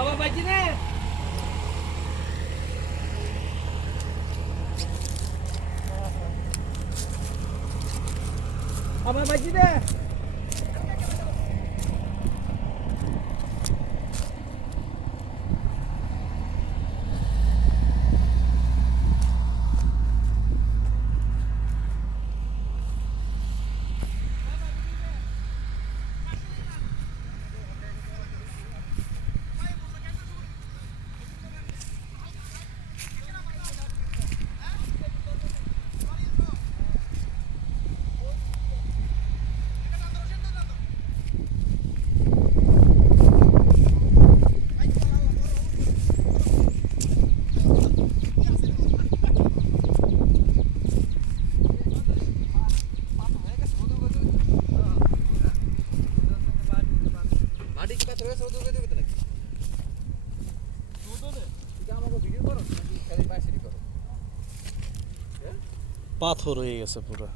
আবার বাজি না আবার বাজি না পাথর হয়ে গেছে পুরো।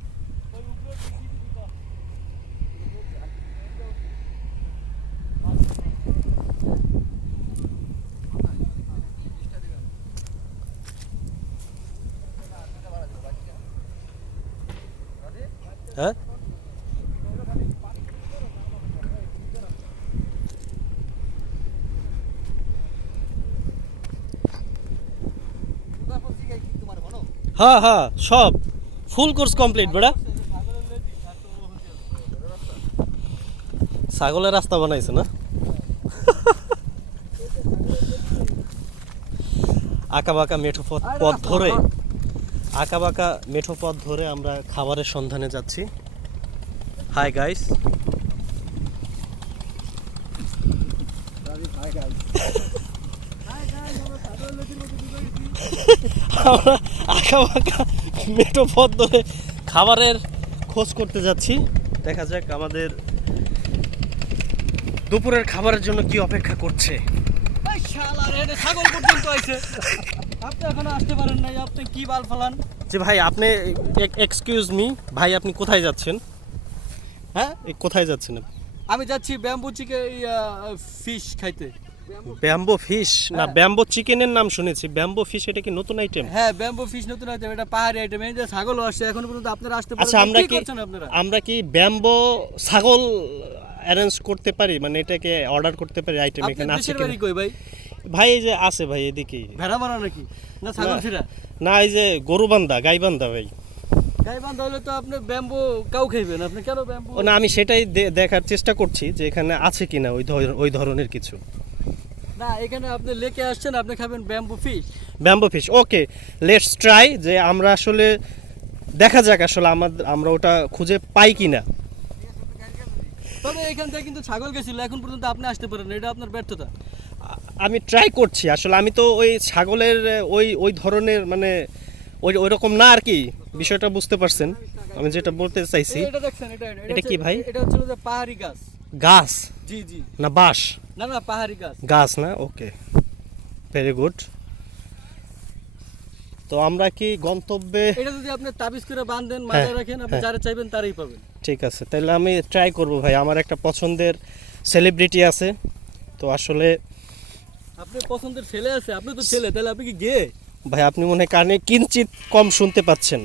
হ্যাঁ হ্যাঁ হ্যাঁ সব ফুল কোর্স কমপ্লিট বেড়া। ছাগলের রাস্তা বানাইছে না? আঁকা বাঁকা মেঠো পথ ধরে আঁকা বাঁকা মেঠো পথ ধরে আমরা খাবারের সন্ধানে যাচ্ছি। হাই গাইস, আমরা আঁকা বাঁকা মেঠো পথ ধরে খাবারের খোঁজ করতে যাচ্ছি। দেখা যাক আমাদের দুপুরের খাবারের জন্য কি অপেক্ষা করছে। ছাগল পর্যন্ত আইছে, আপনি এখনো আসতে পারেন নাই, আপনি কি বাল ফালান? যে ভাই আপনি, এক্সকিউজ মি ভাই, আপনি কোথায় যাচ্ছেন? হ্যাঁ, কোথায় যাচ্ছেন? আমি যাচ্ছি ব্যাম্বু চিকেন ফিশ খাইতে। ব্যাম্বো ফিশ না, ব্যাম্বো চিকেনের নাম শুনেছি, ব্যাম্বো ফিশ এটা কি নতুন আইটেম? হ্যাঁ, ব্যাম্বু ফিশ নতুন আইটেম, এটা পাহাড়ি আইটেম। এই যে ছাগল আসছে, এখনো পর্যন্ত আপনারা আসতে পারেন। আচ্ছা, কি করছেন আপনারা? আমরা কি ব্যাম্বো ছাগল অ্যারেঞ্জ করতে পারি, মানে এটাকে অর্ডার করতে পারি আইটেম এখানে আছে দেশের বাড়ি কই ভাই? ভাই এই যে আছে ভাই এদিকে। ভেড়া মারা নাকি না ছাগল ছিড়া? না, এই যে গরুবান্ধা গাইবান্ধা ভাই। গাইবান্ধা হলে তো আপনি ব্যাম্বু কাউ খাইবেন, আপনি কেন ব্যাম্বু? না, আমি সেটাই দেখার চেষ্টা করছি যে এখানে আছে কিনা ওই ধরনের কিছু। না, এখানে আপনি লেকে আসছেন, আপনি খাবেন bamboo fish. Bamboo fish, okay, let's try. যে আমরা আসলে দেখা যাক আসলে আমরা ওটা খুঁজে পাই কিনা। তবে এখান থেকে কিন্তু ছাগল গেছিল, এখন পর্যন্ত আপনি আসতে পারেন, এটা আপনার ব্যর্থতা। আমি ট্রাই করছি আসলে, আমি তো ওই ছাগলের ওই ধরনের মানে ওই রকম না আর কি, বিষয়টা বুঝতে পারছেন আমি যেটা বলতে চাইছি। এটা দেখছেন, এটা কি ভাই? এটা হচ্ছে যে পাহাড়ি গাছ। গাছ? জি জি, না বাঁশ? না না, পাহাড়ি গাছ। গাছ না, ওকে, ভেরি গুড। তো আমরা কি গন্তব্যে? এটা যদি আপনি তাবিজ করে বাঁধেন, মাথায় রাখেন, আপনি যারা চাইবেন তারই পাবেন। ঠিক আছে, তাহলে আমি ট্রাই করব ভাই। আমার একটা পছন্দের সেলিব্রিটি আছে, তো আসলে আপনার পছন্দের ছেলে আছে, আপনি তো ছেলে, তাহলে আপনি কি গে? ভাই আপনি মনে হয় কানে কিঞ্চিত কম শুনতে পাচ্ছেন।